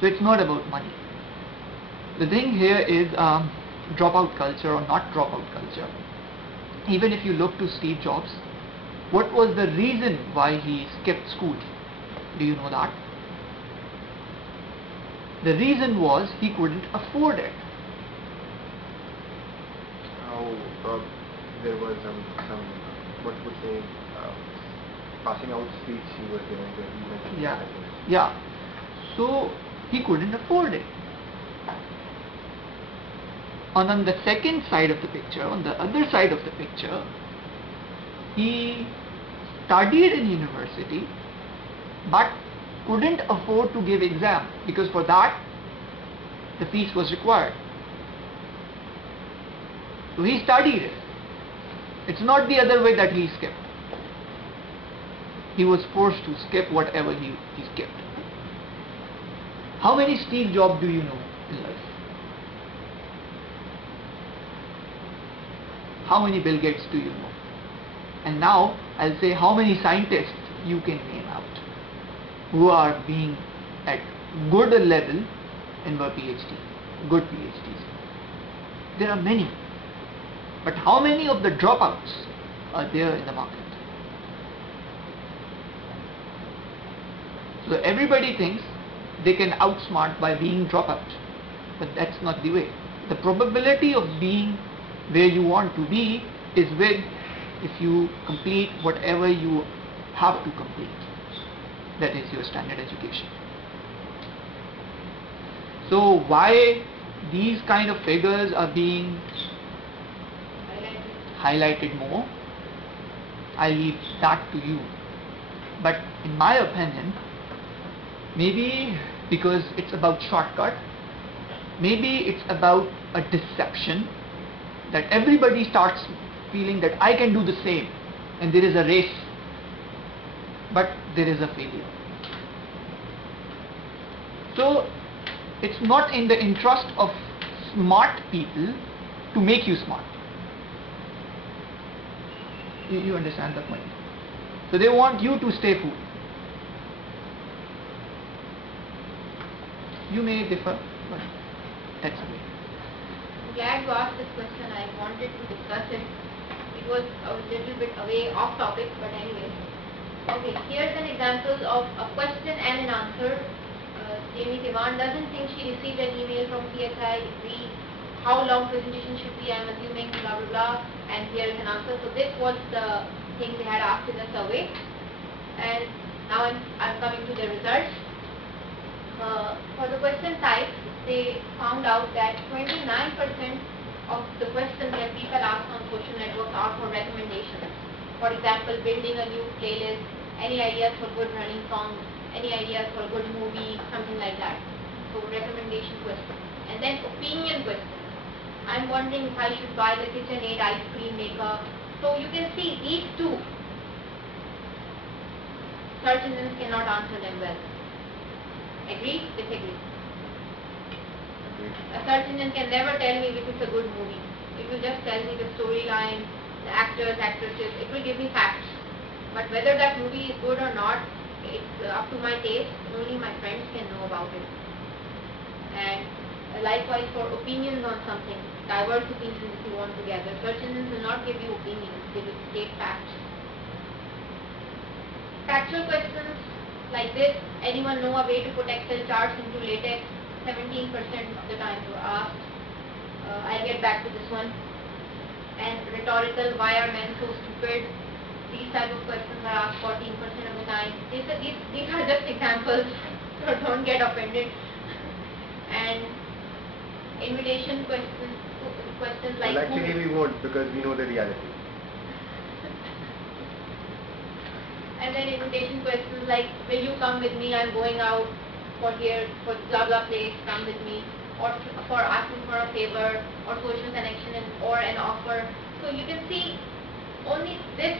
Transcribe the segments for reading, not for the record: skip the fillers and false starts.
So it's not about money. The thing here is dropout culture or not dropout culture. Even if you look to Steve Jobs, what was the reason why he skipped school? Do you know that? The reason was he couldn't afford it. There was some what would say passing out speech he was giving to him. Yeah. So he couldn't afford it. And on the second side of the picture, on the other side of the picture, he studied in university but couldn't afford to give exam because for that the fees was required. So he studied it. It's not the other way that he skipped. He was forced to skip whatever he skipped. How many Steve Jobs do you know in life? How many Bill Gates do you know? And now I'll say how many scientists you can name out who are being at good level in their PhD, good PhDs. There are many. But how many of the dropouts are there in the market? So everybody thinks they can outsmart by being dropout, but that's not the way. The probability of being where you want to be is with if you complete whatever you have to complete. That is your standard education. So why these kind of figures are being highlighted more, I leave that to you. But in my opinion, maybe because it's about shortcut, maybe it's about a deception that everybody starts feeling that I can do the same and there is a race, but there is a failure. So it's not in the interest of smart people to make you smart. You understand the point? So they want you to stay fool. You may differ, but that's the way. I'm glad you asked this question. I wanted to discuss it. It was a little bit away off topic, but anyway. Okay, here's an example of a question and an answer. Jamie Devan doesn't think she received an email from PSI. How long presentation should be, I'm assuming, blah blah blah, and here is an answer. So this was the thing they had asked in the survey, and now I'm coming to the results. For the question type, they found out that 29% of the questions that people ask on social networks are for recommendations. For example, building a new playlist, any ideas for good running songs, any ideas for a good movie, something like that. So recommendation question. And then opinion question. I'm wondering if I should buy the KitchenAid ice cream maker. So you can see these two, search engines cannot answer them well. Agree? Disagree? A search engine can never tell me if it's a good movie. It will just tell me the storyline, the actors, actresses. It will give me facts. But whether that movie is good or not, it's up to my taste. Only my friends can know about it. And likewise for opinions on something, diverse opinions if you want to gather. Search engines will not give you opinions, they will state facts. Factual questions like this, anyone know a way to put Excel charts into latex? 17% of the time were asked. I'll get back to this one. And rhetorical, why are men so stupid? These type of questions are asked 14% of the time. These are just examples, so don't get offended. And invitation questions like well, actually we won't, because we know the reality. And then invitation questions like, will you come with me, I'm going out for here, for blah blah place, come with me, or for asking for a favor, or social connection, or an offer. So you can see only this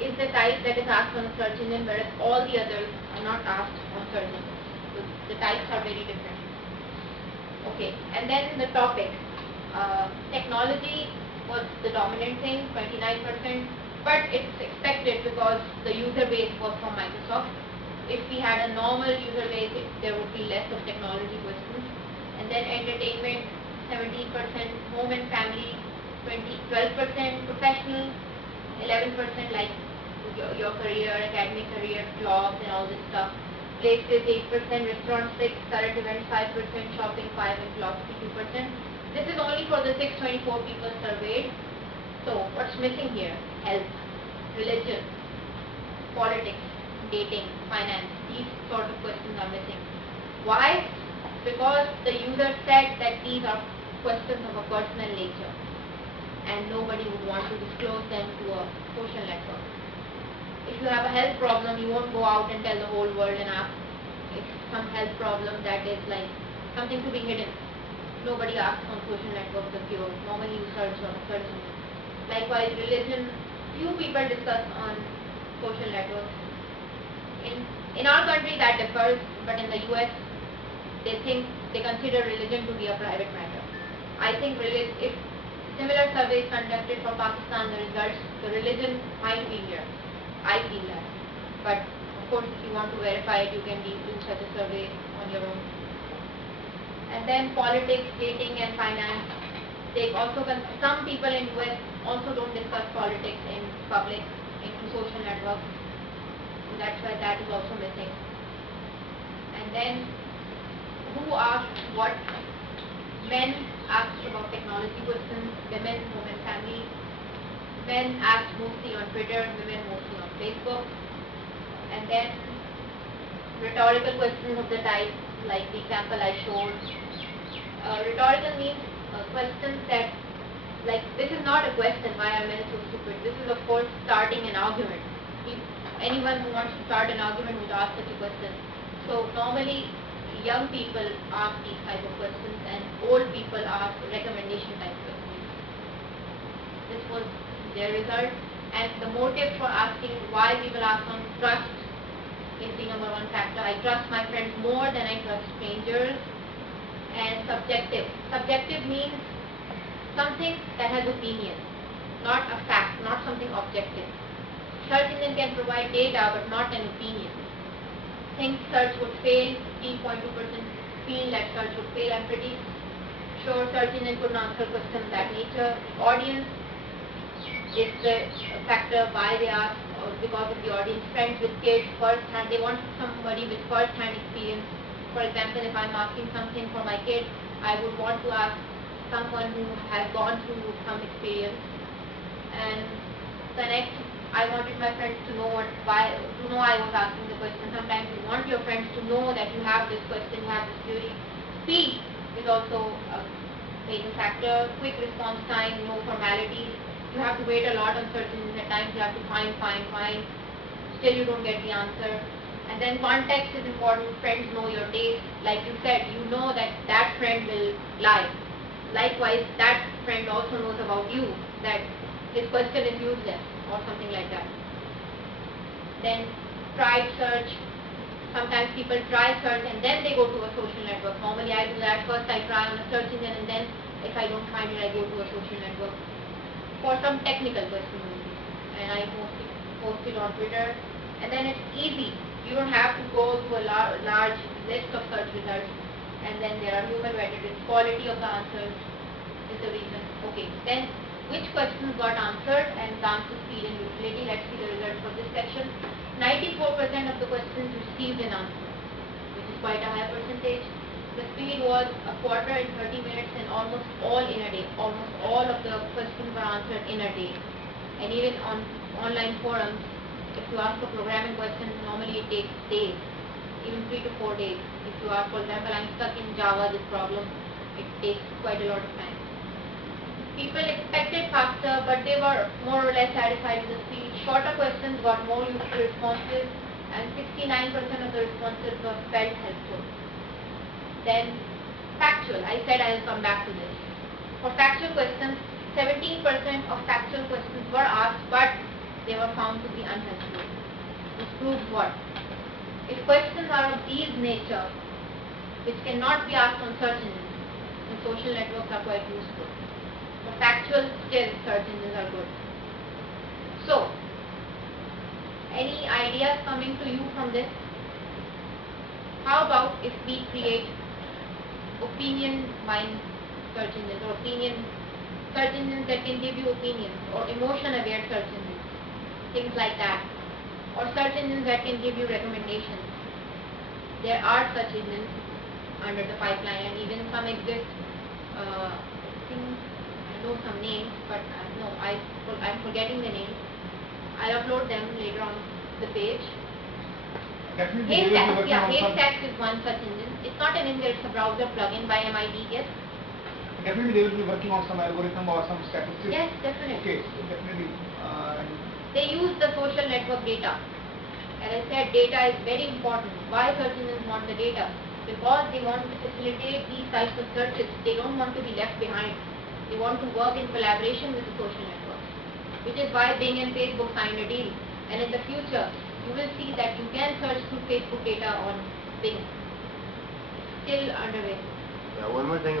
is the type that is asked on a search engine, whereas all the others are not asked on search engines. So the types are very different. Okay, and then the topic. Technology was the dominant thing, 29%, but it's expected because the user base was from Microsoft. if we had a normal user base, there would be less of technology questions. And then entertainment, 17%, home and family, 12% professional, 11% like your career, academic career, jobs and all this stuff. Places 8%, restaurants 6%, current events 5%, shopping 5%, and philosophy 2%. This is only for the 624 people surveyed. So what's missing here? Health, religion, politics, dating, finance. These sort of questions are missing. Why? Because the user said that these are questions of a personal nature and nobody would want to disclose them to a social network. If you have a health problem, you won't go out and tell the whole world and ask. It's some health problem that is like something to be hidden. Nobody asks on social networks the cure. Normally you search on a search engine. Likewise, religion, few people discuss on social networks. In our country that differs, but in the US, they consider religion to be a private matter. I think if similar surveys conducted for Pakistan, the religion might be here. I feel that. But of course, if you want to verify it, you can do such a survey on your own. And then politics, dating, and finance. Some people in US also don't discuss politics in public, into social networks. So that's why that is also missing. And then, who asked what? Men asked about technology questions, women, home and family. Men asked mostly on Twitter, women mostly on Facebook. And then rhetorical questions of the type, like the example I showed. Rhetorical means questions that, like, this is not a question, why are men so stupid? This is of course starting an argument. Anyone who wants to start an argument would ask such a question. So normally young people ask these type of questions and old people ask recommendation type questions. This was their result, and the motive for asking why people ask on trust is the number one factor. I trust my friends more than I trust strangers. And subjective. Subjective means something that has opinion, not a fact, not something objective. Search engine can provide data but not an opinion. Think search would fail, 15.2% feel that search would fail. I'm pretty sure search engine couldn't answer questions of that nature. Audience is the factor why they ask, or because of the audience. Friends with kids, first hand, they want somebody with first hand experience. For example, if I'm asking something for my kid, I would want to ask someone who has gone through some experience. And the next, I wanted my friends to know why I was asking the question. Sometimes you want your friends to know that you have this question, you have this query. Speed is also a major factor. Quick response time, no formalities. You have to wait a lot on search engines. At times you have to find. Still you don't get the answer. And then context is important. Friends know your taste. Like you said, you know that friend will lie. Likewise, that friend also knows about you, that his question is useless or something like that. Then tried search. Sometimes people try search and then they go to a social network. Normally I do that. First I try on a search engine and then if I don't find it, I go to a social network for some technical question only. And I post it on Twitter. And then it's easy. You don't have to go to a large list of search results, and then there are human vetted. Quality of the answers is the reason. Okay, then which questions got answered and the answer speed and utility. Let's see the results for this section. 94% of the questions received an answer, which is quite a high percentage. The speed was a quarter in 30 minutes and almost all in a day. Almost all of the questions were answered in a day. And even on online forums, if you ask a programming question, normally it takes days, even 3 to 4 days. If you ask, for example, I'm stuck in Java, this problem, it takes quite a lot of time. People expected faster, but they were more or less satisfied with the speed. Shorter questions got more useful responses, and 69% of the responses were felt helpful. Then, factual. I said I will come back to this. For factual questions, 17% of factual questions were asked, but they were found to be unhelpful. This proves what? If questions are of these nature, which cannot be asked on search engines, then social networks are quite useful. For factual, still search engines are good. So, any ideas coming to you from this? How about if we create opinion mind search engines, or opinion search engines that can give you opinions, or emotion aware search engines, things like that, or search engines that can give you recommendations. There are such engines under the pipeline, and even some exist. I think I know some names, but no, I'm forgetting the names. I'll upload them later on the page. Definitely, they will be working on some. Haystack is one such engine. It's not an engine, it's a browser plugin by MIT, yes? Definitely, they will be working on some algorithm or some statistics. Yes, definitely. Okay, so definitely. They use the social network data. As I said, data is very important. Why search engines want the data? Because they want to facilitate these types of searches. They don't want to be left behind. They want to work in collaboration with the social networks. Which is why Bing and Facebook signed a deal. And in the future, you will see that you can search through Facebook data on Bing. It's still underway. Yeah, one more thing,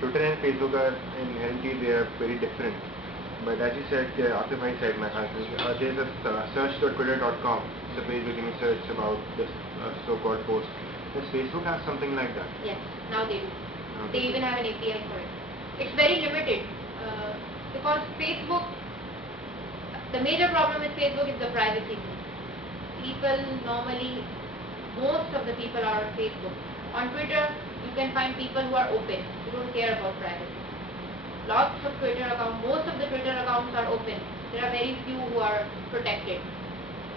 Twitter and Facebook are inherently they are very different. But as you said, after my said, there's a search.twitter.com. It's a page where you can search about this so-called post. Does Facebook have something like that? Yes, now they do. Now They they even do. have an API for it. It's very limited because Facebook, the major problem with Facebook is the privacy thing. People normally, most of the people are on Facebook. On Twitter, you can find people who are open, who don't care about privacy. Lots of Twitter accounts, most of the Twitter accounts are open. There are very few who are protected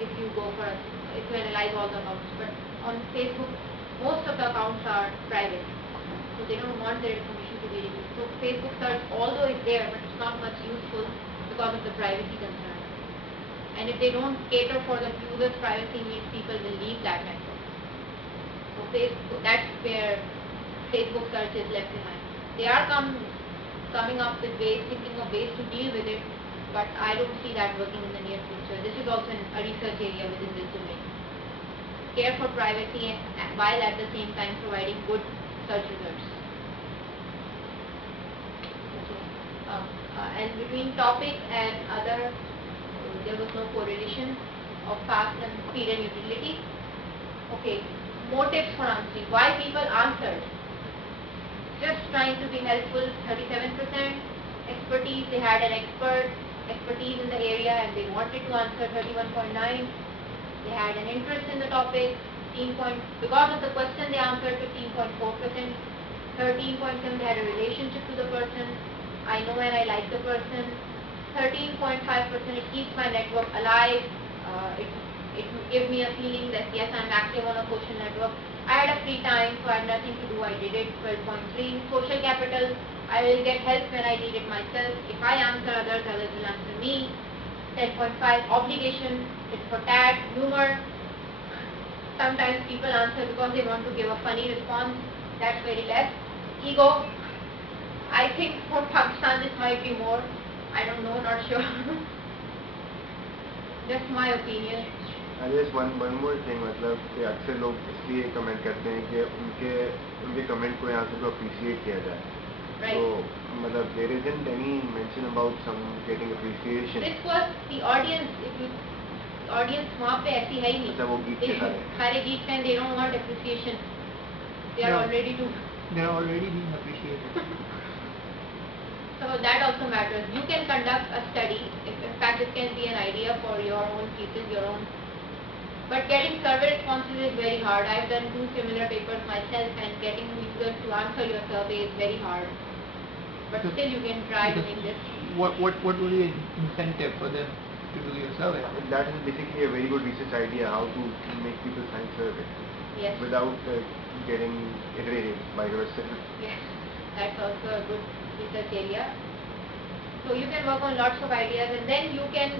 if you analyze all the accounts. But on Facebook, most of the accounts are private. So they don't want their information to be released. So Facebook search, although it's there, but it's not much useful because of the privacy concern. And if they don't cater for the user's privacy needs, people will leave that network. So Facebook, that's where Facebook search is left behind. They are coming up with ways, thinking of ways to deal with it, but I don't see that working in the near future. This is also a research area within this domain. Care for privacy while at the same time providing good search results. Okay. And between topic and other, there was no correlation of fast and speed and utility. Okay, motives for answering. Why people answered? Just trying to be helpful, 37%. Expertise, they had an expertise in the area and they wanted to answer, 31.9. They had an interest in the topic, because of the question they answered, 15.4%. 13.7, they had a relationship to the person. I know and I like the person. 13.5%, it keeps my network alive. It gives me a feeling that yes, I'm active on a social network. I had a free time, so I had nothing to do. I did it. 12.3, social capital. I will get help when I need it myself. If I answer others, others will answer me. 10.5, obligation. It's for tag, humor. Sometimes people answer because they want to give a funny response. That's very less. Ego. I think for Pakistan this might be more. I don't know, not sure. Just my opinion. And there's one more thing, कि अक्सर लोग इसलिए comment करते हैं कि उनके comment को यहाँ से को appreciate किया जाए. Right. So there isn't any mention about some getting appreciation. This was the audience. Audience वहाँ पे ऐसी है ही नहीं. अच्छा, वो geek के सारे geeks हैं, they don't want appreciation. They are No. already too. They are already being appreciated. So that also matters. You can conduct a study. In fact, it can be an idea for your own thesis, your own. But getting survey responses is very hard. I've done 2 similar papers myself, and getting users to answer your survey is very hard. But still, you can try doing this. What would be an incentive for them to do your survey? That is basically a very good research idea, how to make people sign survey Yes. without getting iterated by yourself. Yes, that's also a good research area. So you can work on lots of ideas, and then you can,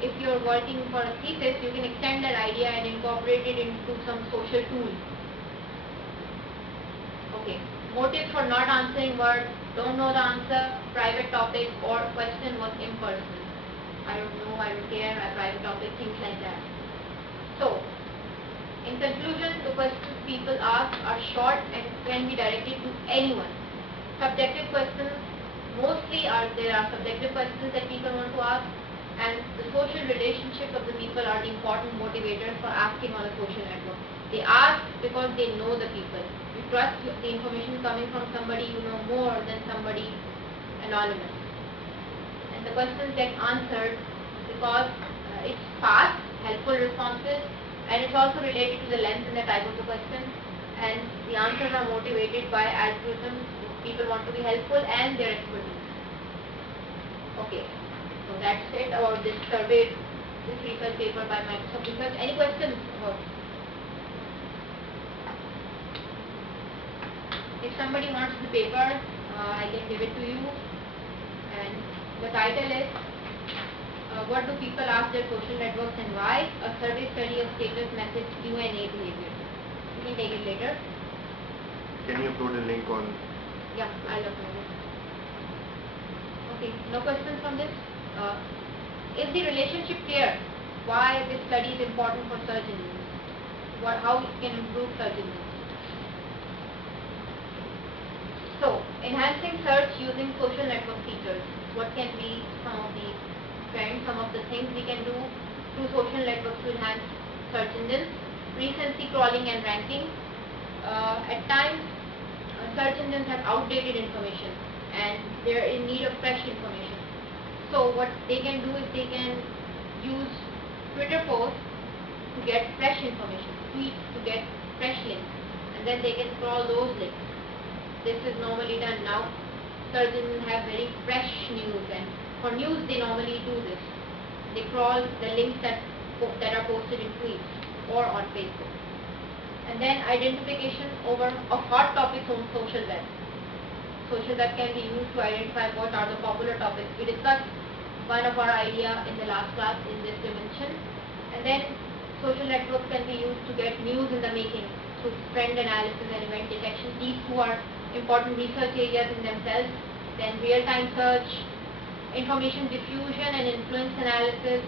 if you're working for a thesis, you can extend that idea and incorporate it into some social tool. Okay, motive for not answering were don't know the answer, private topic, or question was impersonal. I don't know, I don't care, a private topic, things like that. So, in conclusion, the questions people ask are short and can be directed to anyone. Subjective questions, there are subjective questions that people want to ask. and the social relationships of the people are the important motivators for asking on a social network. They ask because they know the people. You trust the information coming from somebody you know more than somebody anonymous. And the questions get answered because it's fast, helpful responses, and it's also related to the length and the type of the question. And the answers are motivated by altruism. People want to be helpful and their expertise. Okay, so that's it about this survey, this research paper by Microsoft Research. Any questions about it? If somebody wants the paper, I can give it to you. And the title is What do people ask their social networks and why? A survey study of status, message, Q&A behavior. You can take it later. Can you upload a link on? Yeah, I'll upload it. Okay, no questions from this? Is the relationship clear? Why this study is important for search engines? How it can improve search engines? So, enhancing search using social network features. What can be some of the trends, some of the things we can do through social networks to enhance search engines? Recency crawling and ranking. At times, search engines have outdated information and they're in need of fresh information. So what they can do is they can use Twitter posts to get fresh information, tweets to get fresh links, and then they can scroll those links. This is normally done now. Search engines have very fresh news, and for news they normally do this. They crawl the links that are posted in tweets or on Facebook. And then identification of hot topics on social web. Social web can be used to identify what are the popular topics. We discussed one of our idea in the last class in this dimension. And then social networks can be used to get news in the making through trend analysis and event detection. These two are important research areas in themselves. Then real-time search, information diffusion and influence analysis,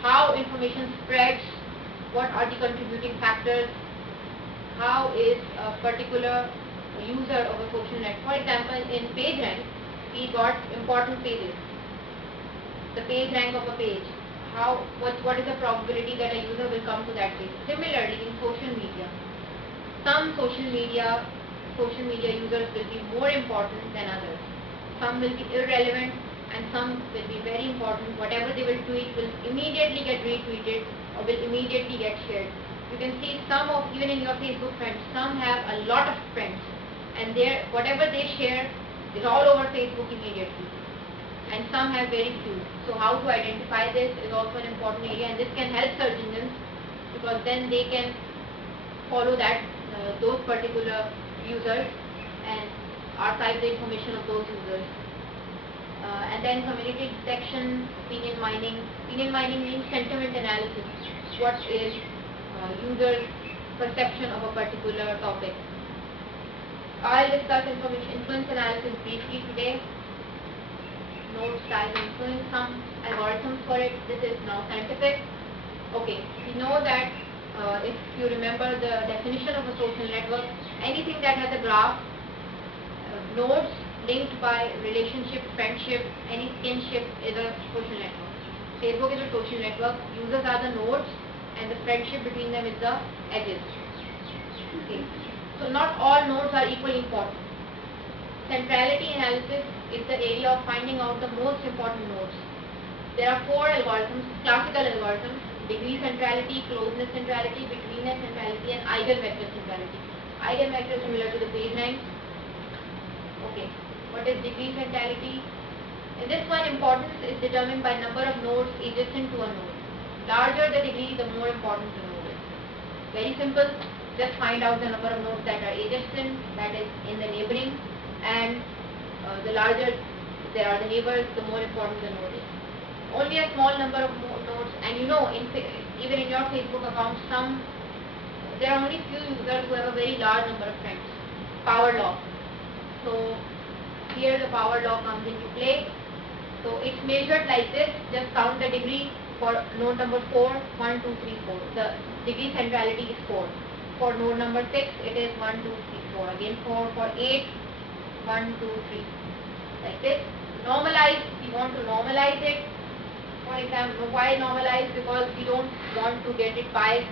how information spreads, what are the contributing factors, how is a particular user of a social network. For example, in PageRank, we got important pages. The page rank of a page. What is the probability that a user will come to that page? Similarly, in social media, some social media users will be more important than others. Some will be irrelevant and some will be very important. Whatever they will tweet will immediately get retweeted or will immediately get shared. You can see some of, even in your Facebook friends, some have a lot of friends and whatever they share is all over Facebook immediately. And some have very few. So how to identify this is also an important area, and this can help search engines because then they can follow those particular users and archive the information of those users. And then community detection, opinion mining. Opinion mining means sentiment analysis. What is user perception of a particular topic? I'll discuss influence analysis briefly today. Node style influence, some algorithms for it. This is now scientific. Okay, we know that if you remember the definition of a social network, anything that has a graph, nodes linked by relationship, friendship, any kinship is a social network. Facebook is a social network. Users are the nodes and the friendship between them is the edges. Okay. So not all nodes are equally important. Centrality analysis is the area of finding out the most important nodes. There are 4 algorithms, classical algorithms: degree centrality, closeness centrality, betweenness centrality, and eigenvector centrality. Eigenvector is similar to the page rank. Okay, what is degree centrality? In this one, importance is determined by number of nodes adjacent to a node. Larger the degree, the more important the node is. Very simple. Just find out the number of nodes that are adjacent, that is in the neighboring, and the larger there are the neighbors, the more important the node is. Only a small number of nodes, and you know, even in your Facebook account, there are only few users who have a very large number of friends. Power law. So here the power law comes into play. So it's measured like this. Just count the degree for node number 4, 1, 2, 3, 4. The degree centrality is 4. For node number 6, it is 1, 2, 3, 4. Again 4. For 8, 1, 2, 3. Like this. Normalize. We want to normalize it. For example, why normalize? Because we don't want to get it biased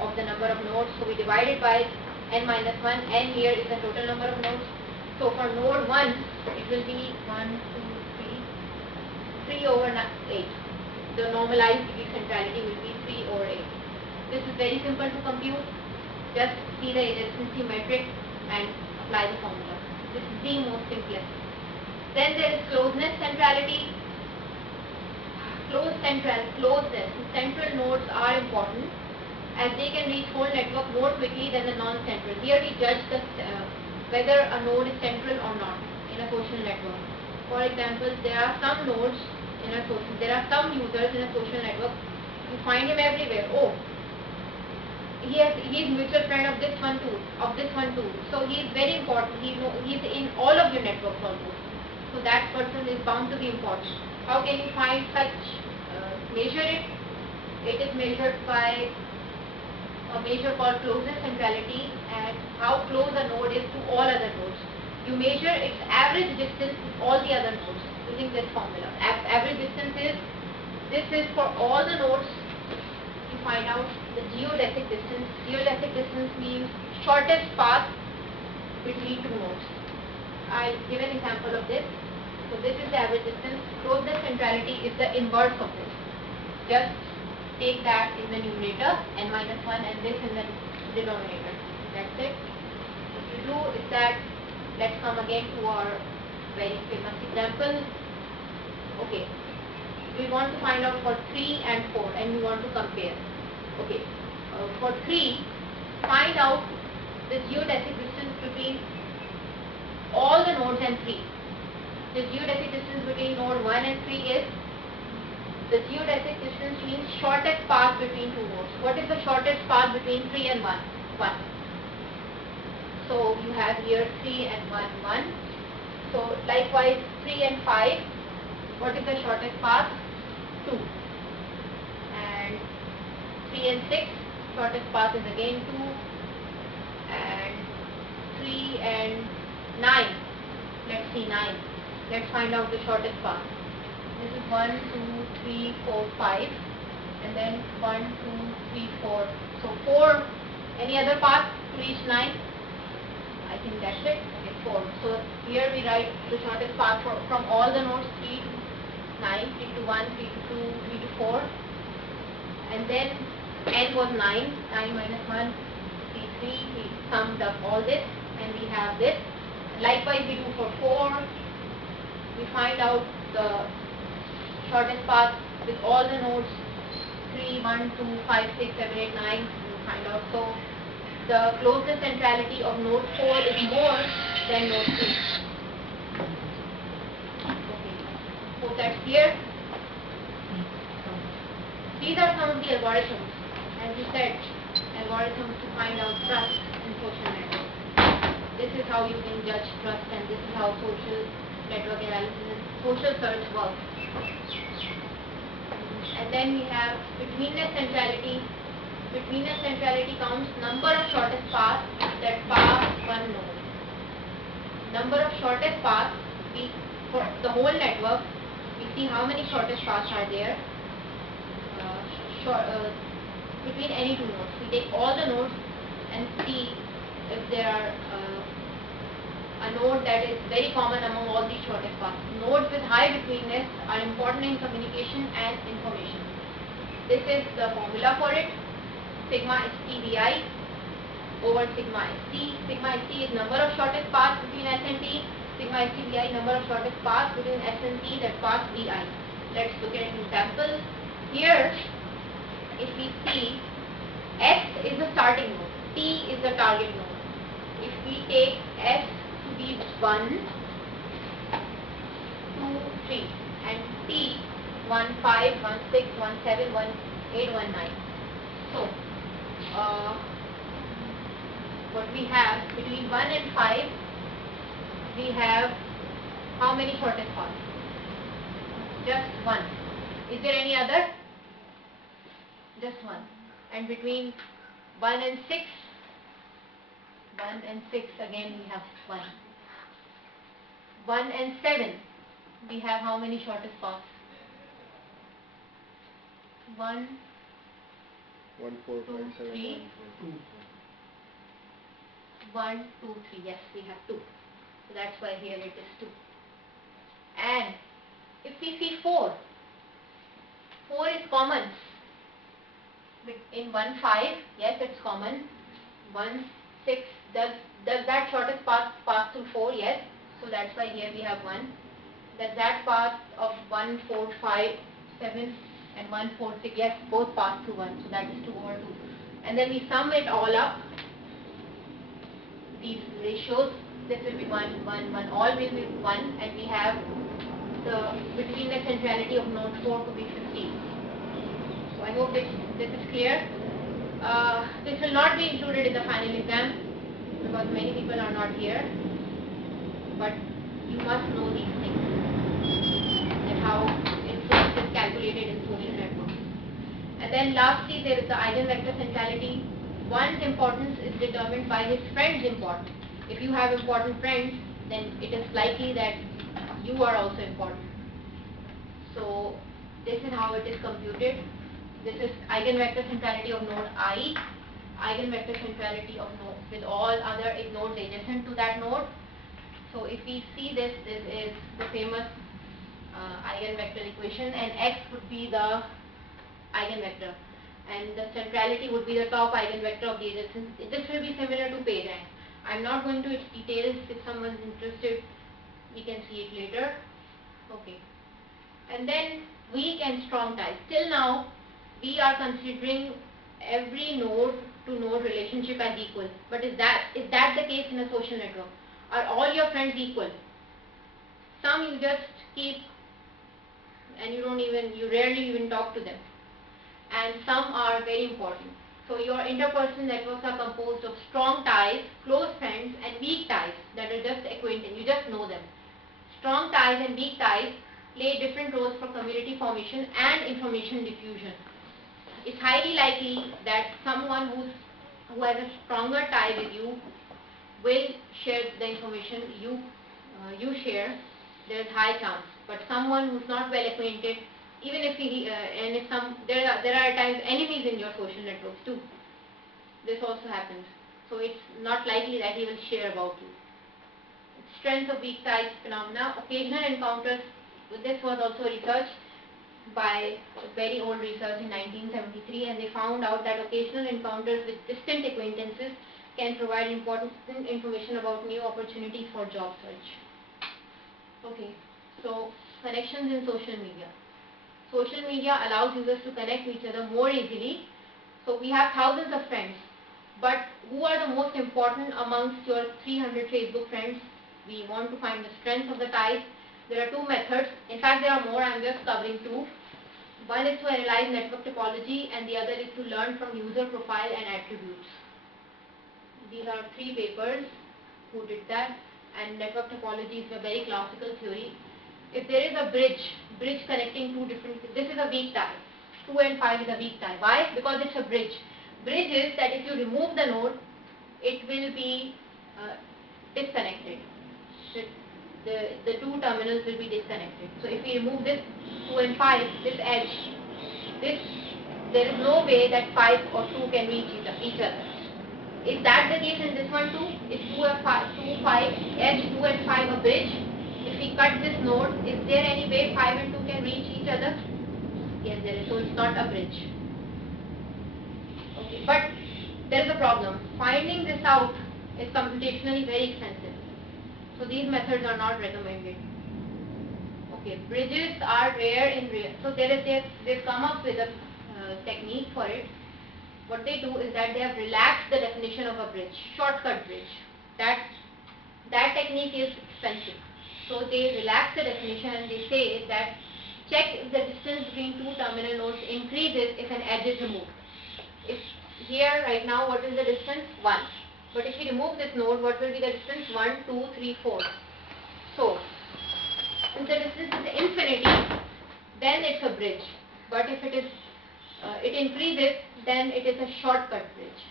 of the number of nodes, so we divide it by n minus 1. N here is the total number of nodes. So for node 1, it will be 1, 2, 3, 3 over 8. The normalized degree centrality will be 3 over 8. This is very simple to compute. Just see the adjacency metric and apply the formula. This is the most simplest. Then there is closeness centrality. Closeness. Central nodes are important as they can reach whole network more quickly than the non-central. Here we judge whether a node is central or not in a social network. For example, there are some nodes in a social. There are some users in a social network. You find him everywhere. Oh, he is mutual friend of this one too, So he is very important. He is in all of your networks almost. So that person is bound to be important. How can you find such? Measure it. It is measured by a measure called closeness centrality and how close a node is to all other nodes. You measure its average distance with all the other nodes using this formula. Average distance is, this is for all the nodes. You find out the geodesic distance. Geodesic distance means shortest path between two nodes. I'll give an example of this. So this is the average distance. Closeness centrality is the inverse of this. Just take that in the numerator, n minus 1, and this in the denominator. That's it. What you do is that, let's come again to our very famous example. Okay, we want to find out for 3 and 4 and we want to compare. Okay, for 3, find out the geodesic distance between all the nodes and 3. The geodesic distance between node 1 and 3 is, the geodesic distance means shortest path between two nodes. What is the shortest path between 3 and 1? 1. So you have here 3 and 1, 1. So likewise 3 and 5. What is the shortest path? 2. And 3 and 6. Shortest path is again 2. And 3 and 9. Let's see 9. Let's find out the shortest path. This is 1, 2, 3, 4, 5, and then 1, 2, 3, 4. So 4. Any other path to reach 9? I think that's it. Okay, 4. So here we write the shortest path from all the nodes, 3 to 9, 3 to 1, 3 to 2, 3 to 4. And then n was 9. 9 minus 1, 3. We summed up all this and we have this. Likewise we do for 4. We find out the shortest path with all the nodes, 3, 1, 2, 5, 6, 7, 8, 9. We find out. So the closeness centrality of node 4 is more than node 3. Okay. Hope that's clear. These are some of the algorithms. As we said, algorithms to find out trust in social networks. This is how you can judge trust, and this is how social network analysis and social search works. And then we have betweenness centrality. Betweenness centrality counts number of shortest paths that pass one node. Number of shortest paths, for the whole network, we see how many shortest paths are there between any two nodes. We take all the nodes and see if there are a node that is very common among all these shortest paths. Nodes with high betweenness are important in communication and information. This is the formula for it. Sigma STBI over sigma ST. Sigma ST is number of shortest paths between S and T. Sigma STBI number of shortest paths between S and T that pass BI. Let's look at an example. Here, if we see, S is the starting node, T is the target node. If we take S to be 1, 2, 3 and T 1, 5, 1, 6, 1, 7, 1, 8, 1, 9. So, what we have between 1 and 5, we have how many shortest paths? Just 1. Is there any other? Just 1. And between 1 and 6, 1 and 6 again we have 1. 1 and 7, we have how many shortest paths? 1, 1, 4, 5, 7, 2, 3. 1, 1, 2, 3. Yes, we have 2. So that's why here it is 2. And if we see 4, 4 is common. In 1, 5, yes, it's common. 1, 6, does that shortest path pass through 4? Yes. So that's why here we have 1. Does that path of 1, 4, 5, 7 and 1, 4, 6, yes, both pass through 1. So that is 2 over 2. And then we sum it all up. These ratios, this will be 1, 1, 1, all will be 1, and we have the betweenness centrality of node 4 to be 15. So I hope this is clear. This will not be included in the final exam because many people are not here, but you must know these things and how influence is calculated in social networks. And then lastly, there is the eigenvector centrality. One's importance is determined by his friend's importance. If you have important friends, then it is likely that you are also important. So this is how it is computed. This is eigenvector centrality of node I, eigenvector centrality of node with all other nodes adjacent to that node. So if we see this, this is the famous eigenvector equation, and x would be the eigenvector, and the centrality would be the top eigenvector of the adjacent. This will be similar to page rank. I'm not going to its details. If someone's interested, we can see it later. Okay. And then weak and strong ties. Till now, we are considering every node to node relationship as equal. But is that the case in a social network? Are all your friends equal? Some you just keep and you rarely even talk to them. And some are very important. So your interpersonal networks are composed of strong ties, close friends, and weak ties that are just acquaintance. You just know them. Strong ties and weak ties play different roles for community formation and information diffusion. It's highly likely that someone who has a stronger tie with you will share the information you share. There's high chance. But someone who's not well acquainted, even if there are times enemies in your social networks too. This also happens. So it's not likely that he will share about you. Strength of weak ties phenomena. Occasional encounters. This was also researched by very old research in 1973, and they found out that occasional encounters with distant acquaintances can provide important information about new opportunities for job search. Okay, so connections in social media. Social media allows users to connect with each other more easily. So we have thousands of friends, but who are the most important amongst your 300 Facebook friends? We want to find the strength of the ties. There are two methods. In fact, there are more. I am just covering two. One is to analyze network topology, and the other is to learn from user profile and attributes. These are three papers who did that, and network topology is a very classical theory. If there is a bridge connecting two different, this is a weak tie. 2 and 5 is a weak tie. Why? Because it's a bridge. Bridge is that if you remove the node, it will be disconnected. The two terminals will be disconnected. So if we remove this 2 and 5, this edge, there is no way that 5 or 2 can reach each other. Is that the case in this one too? Is 2 and 5, edge 2 and 5 a bridge? If we cut this node, is there any way 5 and 2 can reach each other? Yes, there is. So it's not a bridge. Okay, but there is a problem. Finding this out is computationally very expensive. So these methods are not recommended. Okay, bridges are rare in real. So they've come up with a technique for it. What they do is that they have relaxed the definition of a bridge, shortcut bridge. That technique is expensive. So they relax the definition and they say that check if the distance between two terminal nodes increases if an edge is removed. If here right now, what is the distance? 1. But if we remove this node, what will be the distance? 1, 2, 3, 4. So if the distance is infinity, then it's a bridge. But if it increases, then it is a shortcut bridge.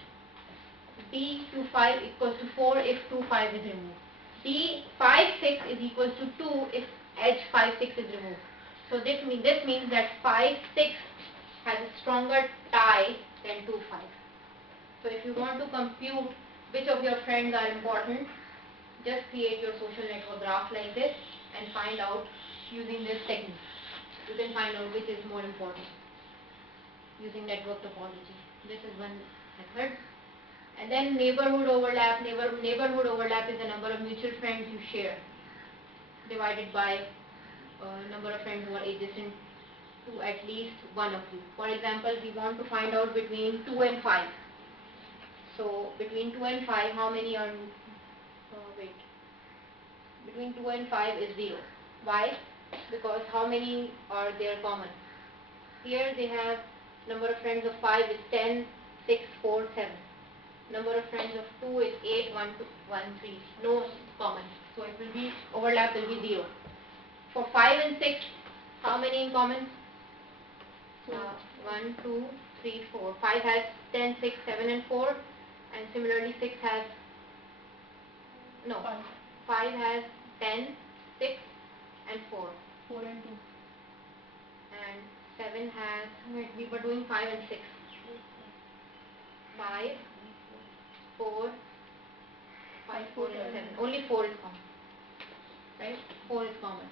D25 equals to 4 if 2, 5 is removed. D5, 6 is equals to 2 if edge 5, 6 is removed. So this means that 5, 6 has a stronger tie than 2, 5. So if you want to compute which of your friends are important, just create your social network graph like this and find out using this technique. You can find out which is more important using network topology. This is one method. And then neighborhood overlap. Neighborhood overlap is the number of mutual friends you share divided by number of friends who are adjacent to at least one of you. For example, we want to find out between 2 and 5. So between 2 and 5, how many are, between 2 and 5 is 0. Why? Because how many are there common? Here they have number of friends of 5 is 10, 6, 4, 7. Number of friends of 2 is 8, 1, 2, 1, 3. No common. So it will be, overlap will be 0. For 5 and 6, how many in common? 1, 2, 3, 4. 5 has 10, 6, 7 and 4. And similarly 6 has, no, 5 has 10, 6 and 4. 4 and 2. And 7 has, we were doing 5 and 6. 5, 4, 5, 4 and 7. Only 4 is common. Right? 4 is common.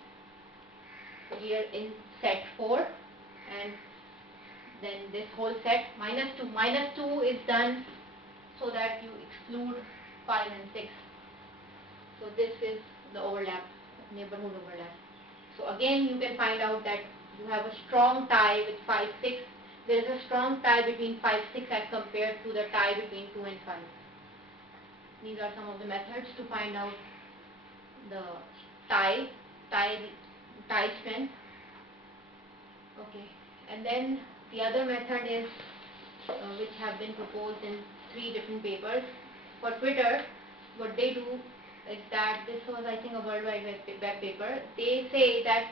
So here in set 4 and then this whole set minus 2. Minus 2 is done so that you exclude 5 and 6. So this is the overlap, neighborhood overlap. So again you can find out that you have a strong tie with 5, 6. There is a strong tie between 5, 6 as compared to the tie between 2 and 5. These are some of the methods to find out the tie strength. Okay, and then the other method is which have been proposed in 3 different papers. For Twitter, what they do is that, this was I think a worldwide web paper, they say that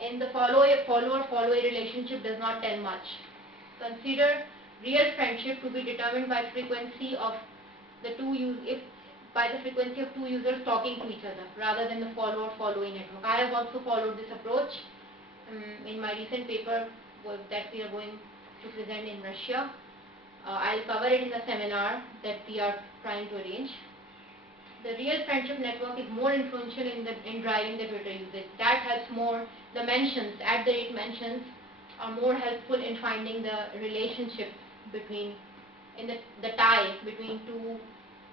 in the follower-followee relationship does not tell much. Consider real friendship to be determined by frequency of the by the frequency of 2 users talking to each other rather than the follower-followee network. I have also followed this approach in my recent paper that we are going to present in Russia. I'll cover it in the seminar that we are trying to arrange. The real friendship network is more influential in driving the Twitter usage. That helps more. The mentions, @ mentions, are more helpful in finding the relationship between, the tie between 2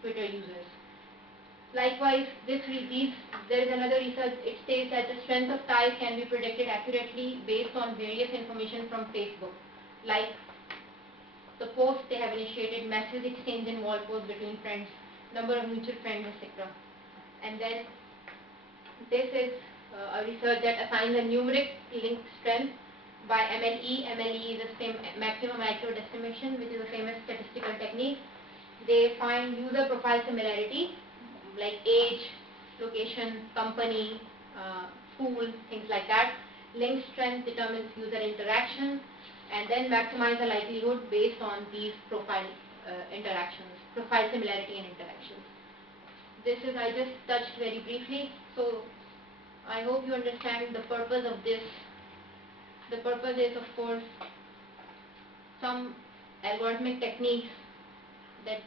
Twitter users. Likewise, there is another research. It says that the strength of ties can be predicted accurately based on various information from Facebook, like the posts they have initiated, message exchange and wall posts between friends, number of mutual friends, etc. And then this is a research that assigns a numeric link strength by MLE. MLE is a maximum accurate estimation, which is a famous statistical technique. They find user profile similarity like age, location, company, school, things like that. Link strength determines user interaction, and then maximize the likelihood based on these profile similarity and interactions. This is, I just touched very briefly, so I hope you understand the purpose of this. The purpose is, of course, some algorithmic techniques that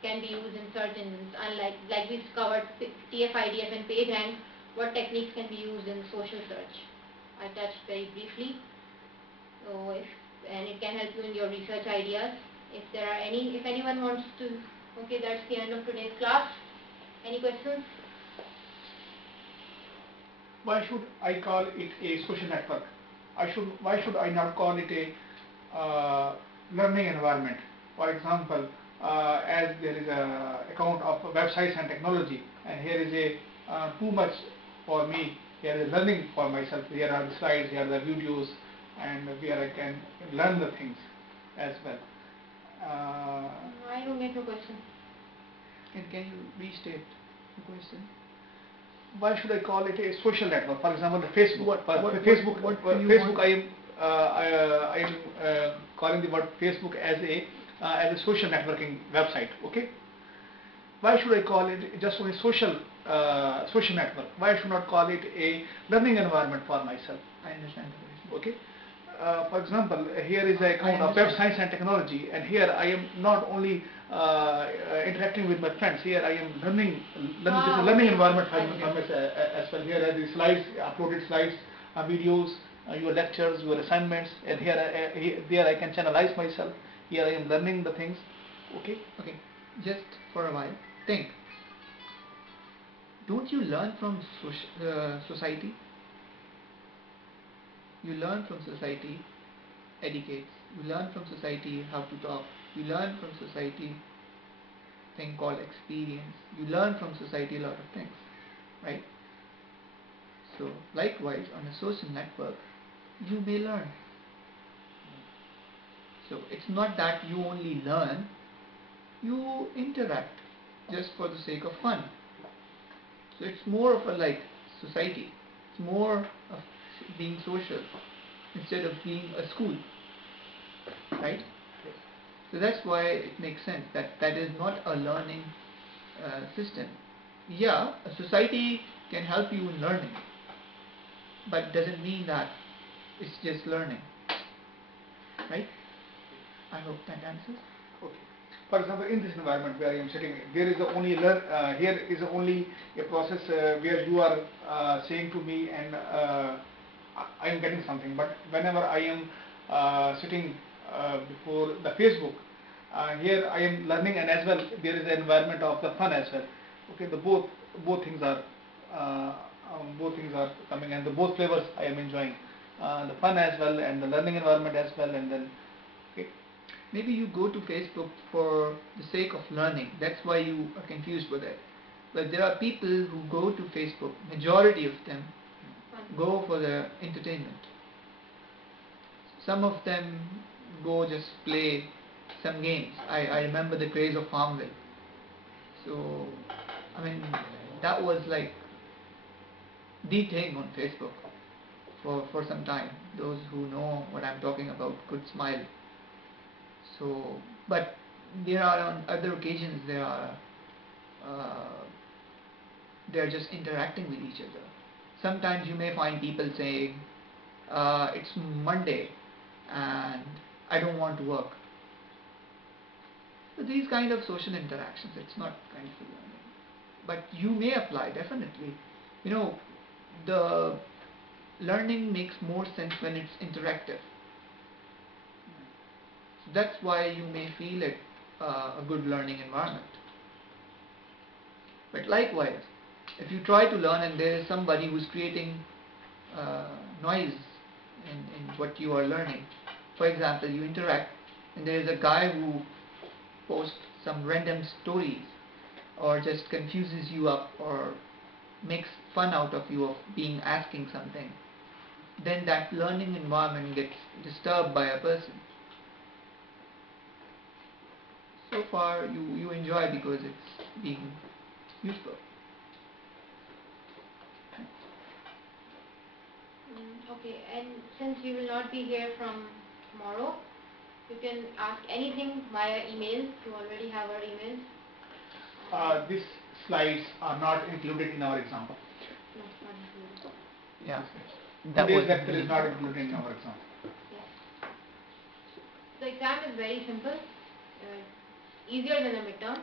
can be used in search engines, unlike, like we covered TF, IDF and PageRank, what techniques can be used in social search. I touched very briefly. So and it can help you in your research ideas. If anyone wants to, okay, that's the end of today's class. Any questions? Why should I call it a social network? Why should I not call it a learning environment? For example, as there is a account of websites and technology, and here is a too much for me. Here is learning for myself. Here are the slides, here are the videos, and where I can learn the things as well. I don't get your question. Can you restate the question? Why should I call it a social network? For example, the Facebook. Facebook, I am calling the word Facebook as a social networking website. Okay. Why should I call it just a social network? Why should not call it a learning environment for myself? I understand the question. Okay. For example, here is a account of web science and technology, and here I am not only interacting with my friends. Here I am learning. This is a learning environment for me as well. Here are the slides, uploaded slides, videos, your lectures, your assignments, and there I can channelize myself. Here I am learning the things. Okay. Okay, just for a while, think. Don't you learn from society? You learn from society etiquettes. You learn from society how to talk. You learn from society thing called experience. You learn from society a lot of things, right? So likewise, on a social network, you may learn. So it's not that you only learn, you interact just for the sake of fun. So it's more of a like society. It's more of being social instead of being a school, right? So that's why it makes sense that that is not a learning system. Yeah, a society can help you in learning, but doesn't mean that it's just learning, right? I hope that answers. Okay. For example, in this environment where I am sitting, there is here is only a process where you are saying to me, and I am getting something. But whenever I am sitting before the Facebook, here I am learning, and as well there is an environment of the fun as well. Okay, the both things are coming, and the both flavors I am enjoying, the fun as well and the learning environment as well, and then. Okay. Maybe you go to Facebook for the sake of learning. That's why you are confused with it. But there are people who go to Facebook, majority of them go for the entertainment. Some of them go just play some games. I remember the craze of Farmville. So, I mean, that was like the thing on Facebook for some time. Those who know what I'm talking about could smile. So, but there are on other occasions they're just interacting with each other. Sometimes you may find people saying, it's Monday and I don't want to work. So these kind of social interactions, it's not kind of learning. But you may apply, definitely. You know, the learning makes more sense when it's interactive. So that's why you may feel it a good learning environment. But likewise, if you try to learn and there is somebody who's creating noise in what you are learning, for example, you interact and there is a guy who posts some random stories or just confuses you up or makes fun out of you of being asking something, then that learning environment gets disturbed by a person. So far you enjoy because it's being useful. Okay, and since we will not be here from tomorrow, you can ask anything via email. You already have our emails. These slides are not included in our exam. No, not included. Yeah. Today's lecture is not included in our exam. Yes. The exam is very simple, easier than the midterm.